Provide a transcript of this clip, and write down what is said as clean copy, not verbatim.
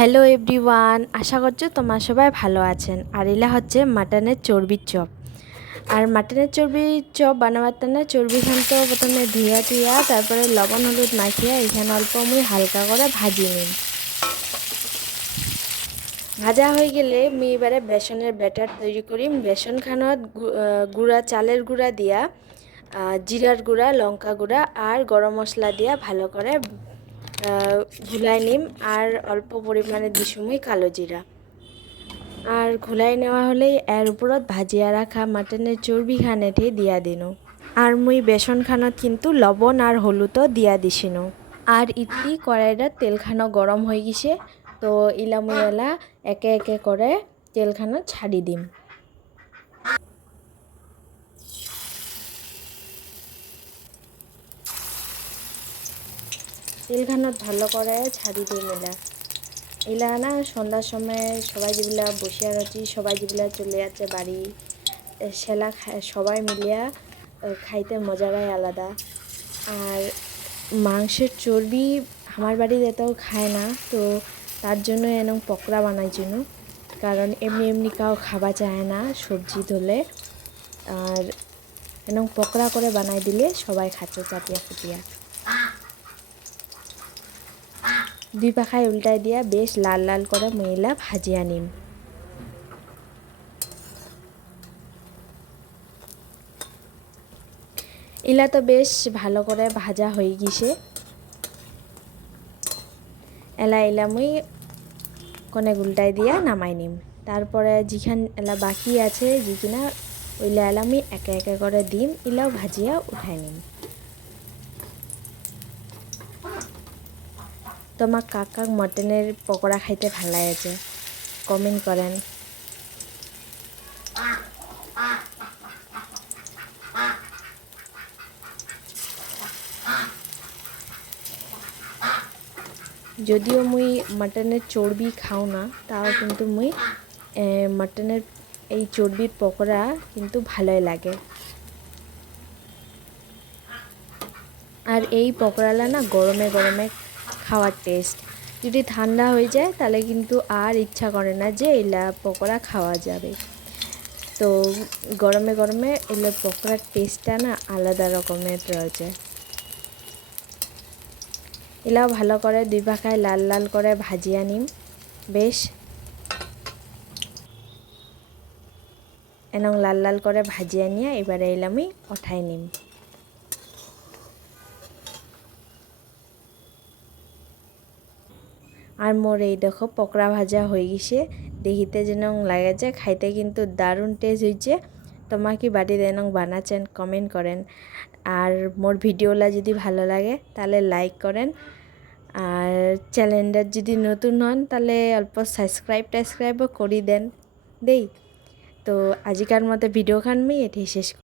Hello everyone, আশা করছো তোমার সবাই ভালো আছেন। আর এলা হচ্ছে মাটনের চর্বির চপ। আর মাটনের চর্বির চপ বানাবার জন্য চর্বিখান তো প্রথমে ধুইয়া টুইয়া তারপরে লবণ হলুদ মাখিয়া এখানে অল্প মুই হালকা করে ভাজি নিন। ভাজা হয়ে গেলে মুই এবারে বেসনের ব্যাটার তৈরি করি। বেসন খানত গুঁড়া চালের গুঁড়া দিয়া জিরার গুঁড়া, লঙ্কা গুঁড়া আর গরম মশলা দিয়া ভালো করে ঘুলাই নিম। আর অল্প পরিমাণে দিসুমই কালো জিরা। আর ঘুলাই নেওয়া হলেই এর উপরত ভাজিয়া রাখা মাটনের চর্বিখানেটি দিয়া দিনু। আর মুই বেসন খানত কিন্তু লবণ আর হলুদও দিয়া দিছিনু। আর ইতি কড়াইটা তেলখানো গরম হয়ে গেছে, তো ইলা মুই এলা একে একে করে তেলখানো ছাড়ি দিম। তেলখানত ভালো করে ছাড়ি দিম ইলা না সন্ধ্যার সময় সবাই যেগুলা বসিয়া রয়েছি, সবাই যেগুলা চলে যাচ্ছে বাড়ি, সেলা সবাই মিলিয়া খাইতে মজাটাই আলাদা। আর মাংসের চর্বি আমার বাড়িতে এটাও খায় না, তো তার জন্য এরকম পকোড়া বানাই জন্য, কারণ এমনি এমনি কাউ খাওয়া চায় না সবজি ধরলে। আর এরকম পকোড়া করে বানাই দিলে সবাই খাচ্ছে চাটিয়া ফুটিয়া। দুই পাখায় উল্টাই দিয়া বেশ লাল লাল করে মহিলা ভাজিয়া নিম। ইলা তো বেশ ভালো করে ভাজা হয়ে গেছে। এলা মুই কনে উল্টাই দিয়া নামাই নিম। তারপরে যেখান এলা বাকি আছে যেখানে ওইলা এলা আমি একে একে করে দিম, ইলাও ভাজিয়া উঠাই নিম। তোমার কাকা মটনের পকোড়া খাইতে ভাল লাগেছে, কমেন্ট করেন। যদিও মুই মাটনের চর্বি খাও না, তাও কিন্তু মুই মাটনের এই চর্বির পকোড়া কিন্তু ভালোই লাগে। আর এই পকোড়ালা না গরমে গরমে খাওয়ার টেস্ট। যদি ঠান্ডা হয়ে যায় তাহলে কিন্তু আর ইচ্ছা করে না যে এলা পকোড়া খাওয়া যাবে। তো গরমে গরমে এলা পকোড়ার টেস্টটা না আলাদা রকমের রয়েছে। এলাও ভালো করে দুই পাখায় লাল লাল করে ভাজিয়া নিম। বেশ এরকম লাল লাল করে ভাজিয়া নিয়ে এবারে এলামি ওঠাই নিম। আর মোর এই দেখো পকোড়া ভাজা হয়ে গেছে, দেখিতে যেন লাগেছে, খাইতে কিন্তু দারুণ টেস্ট হয়েছে। তোমার কি বাড়িতে এরকম বানাচ্ছেন কমেন্ট করেন। আর মোর ভিডিওলা যদি ভালো লাগে তাহলে লাইক করেন। আর চ্যানেলটা যদি নতুন হন তাহলে অল্প সাবস্ক্রাইবও করি দেন দেই। তো আজিকার মতো ভিডিও খান এটি শেষ।